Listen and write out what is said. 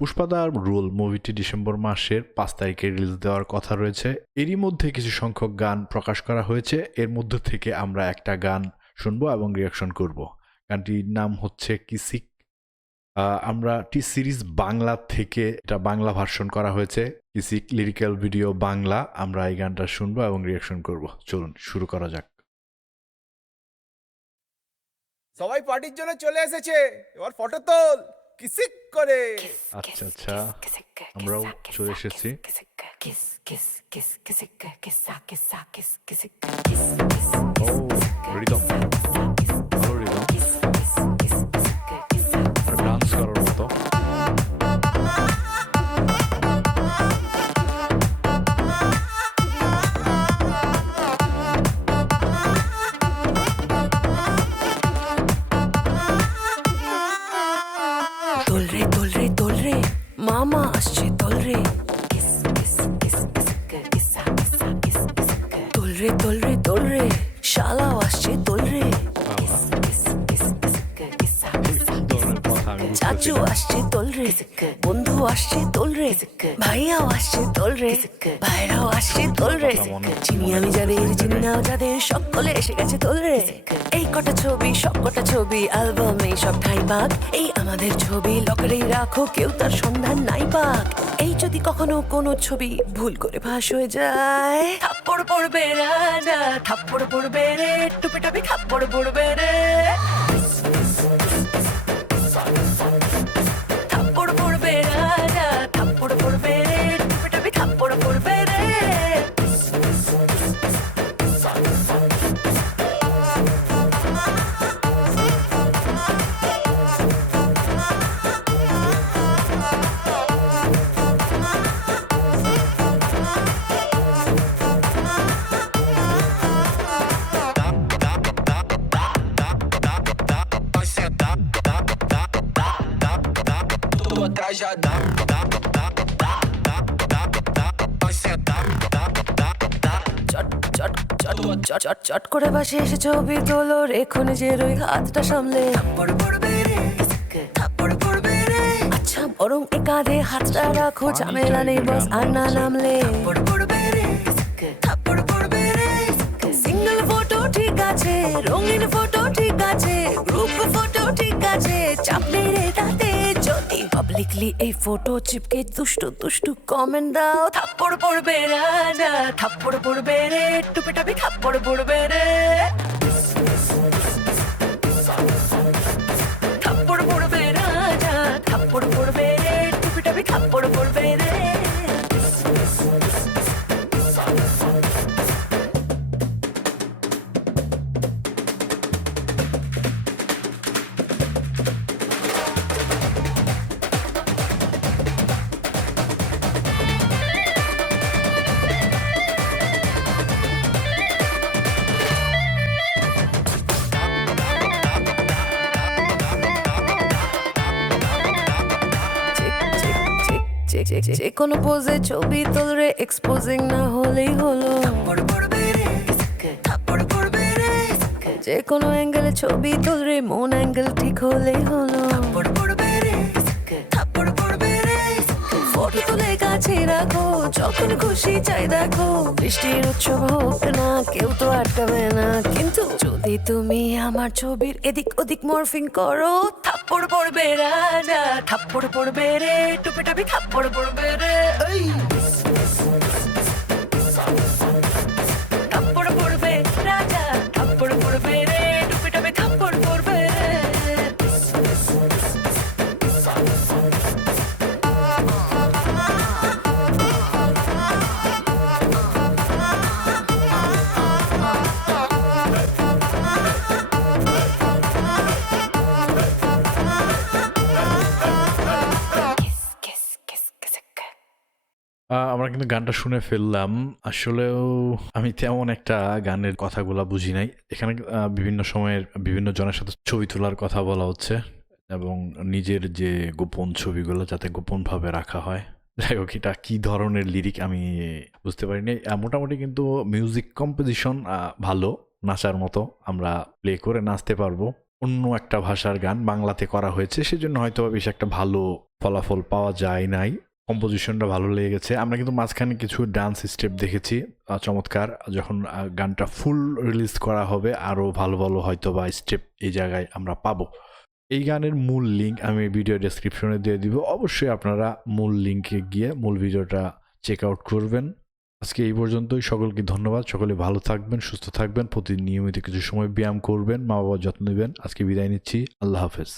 Pushpa the rule মুভিটি December মাসের 5 তারিখে রিলিজ দেওয়ার কথা রয়েছে। এরই মধ্যে কিছু সংখ্যক গান প্রকাশ করা হয়েছে। এর মধ্য থেকে আমরা একটা গান শুনবো এবং রিয়াকশন করব। গানটির নাম হচ্ছে কিসিক। আমরা টি সিরিজ বাংলা থেকে এটা বাংলা ভার্সন করা হয়েছে। কিসিক লিরিক্যাল ভিডিও বাংলা। আমরা এই গানটা শুনবো এবং রিয়াকশন করব। চলুন শুরু করা যাক। সবাই পার্টির জন্য চলে এসেছে, এবার ফটো তোল কিসিক করে। আচ্ছা আচ্ছা, আমরাও চলে এসেছি। ও রিদম, ভালো রিদম, ডান্স করার মতো। তোল রে তোল রে তোল রে মামা আসছে তোল রে তোল রে তোল রে তোল রে শালাও আসছে তোল রে ধরনের কথা আমি বুঝতে চাচু আসছে তোল রে বন্ধু আসছে তোল রে ভাইয়াও আসছে তোল রে ভাইরাও আসছে তোল রে চিনি আমি যাদের চিনি নাও যাদের সকলে এসে গেছে তোল রে এই কটা ছবি সব কটা ছবি অ্যালবামে সব ঠাই পাক এই আমাদের ছবি লকারেই রাখো কেউ তার সন্ধান নাই পাক এই যদি কখনো কোনো ছবি ভুল করে ফাঁস হয়ে যায় থাপ্পড় পড়বে রাজা থাপ্পড় পড়বে রে টুপি টাপি থাপ্পড় পড়বে রে থাপ্পড় পড়বে রাজা থাপ্পড় পড়বে রে টুপি টাপি থাপ্পড় পড়বে রে Atrás já dá. চট করে বাসে এসে ছবি তোলো রেখনে যে ওই হাতটা সামলে থাপ্পড় পড়বে রে থাপ্পড় পড়বে রে আচ্ছা বরং এ কাঁধে হাতটা রাখো ঝামেলা নেই বস আর না নামলে থাপ্পড় পড়বে রে থাপ্পড় পড়বে রে সিঙ্গেল ফটো ঠিক আছে রঙিন ফটো ঠিক আছে গ্রুপ ফটো ঠিক আছে চাপ নেই রে তাতে যদি পাবলিকলি এই ফটো চিপকে দুষ্টু দুষ্টু কমেন্ট দাও থাপ্পড় পড়বে রাজা থাপ্পড় পড়বে রে টুপি টাপি থাপ্পড় পড়বে রে থাপ্পড় পড়বে রাজা থাপ্পড় পড়বে রে টুপি টাপি থাপ্পড় পড়বে রে যে কোনো পোজে ছবি তোল রে এক্সপোজিং না হলেই হলো থাপ্পড় পড়বে রে থাপ্পড় পড়বে রে যে কোনো অ্যাঙ্গেলে ছবি তোল রে মন অ্যাঙ্গেল ঠিক হলেই হলো থাপ্পড় পড়বে রে থাপ্পড় পড়বে রে ফটো তুলে কাছে রাখো যখন খুশি চাই দেখো বৃষ্টির উৎসব হোক না কেউ তো আটকাবে না কিন্তু যদি তুমি আমার ছবির এদিক ওদিক মরফিং করো থাপ্পড় পড়বে রাজা থাপ্পড় পড়বে রে টুপি টাপি থাপ্পড় পড়বে রে এই থাপ্পড় পড়বে রাজা থাপ্পড় পড়বে রে টুপি টাপি থাপ্পড় পড়বে রে আমরা কিন্তু গানটা শুনে ফেললাম। আসলেও আমি তেমন একটা গানের কথাগুলা বুঝি নাই। এখানে বিভিন্ন সময়ের বিভিন্ন জনের সাথে ছবি তোলার কথা বলা হচ্ছে এবং নিজের যে গোপন ছবিগুলো যাতে গোপনভাবে রাখা হয়। যাই হোক, এটা কি ধরনের লিরিক আমি বুঝতে পারিনি। মোটামুটি কিন্তু মিউজিক কম্পোজিশন ভালো, নাচার মতো আমরা প্লে করে নাচতে পারবো। অন্য একটা ভাষার গান বাংলাতে করা হয়েছে, সেজন্য হয়তো বেশ একটা ভালো ফলাফল পাওয়া যায় নাই। কম্পোজিশনটা ভালো লেগেছে। আমরা কিন্তু মাঝখানে কিছু ডান্স স্টেপ দেখেছি, চমৎকার। যখন গানটা ফুল রিলিজ করা হবে আরও ভালো ভালো হয়তো বা স্টেপ এই জায়গায় আমরা পাবো। এই গানের মূল লিঙ্ক আমি ভিডিও ডেসক্রিপশনে দিয়ে দিব, অবশ্যই আপনারা মূল লিঙ্কে গিয়ে মূল ভিডিওটা চেক আউট করবেন। আজকে এই পর্যন্তই, সকলকে ধন্যবাদ। সকলে ভালো থাকবেন, সুস্থ থাকবেন, প্রতিদিন নিয়মিত কিছু সময় ব্যায়াম করবেন, মা বাবার যত্ন নেবেন। আজকে বিদায় নিচ্ছি, আল্লাহ হাফেজ।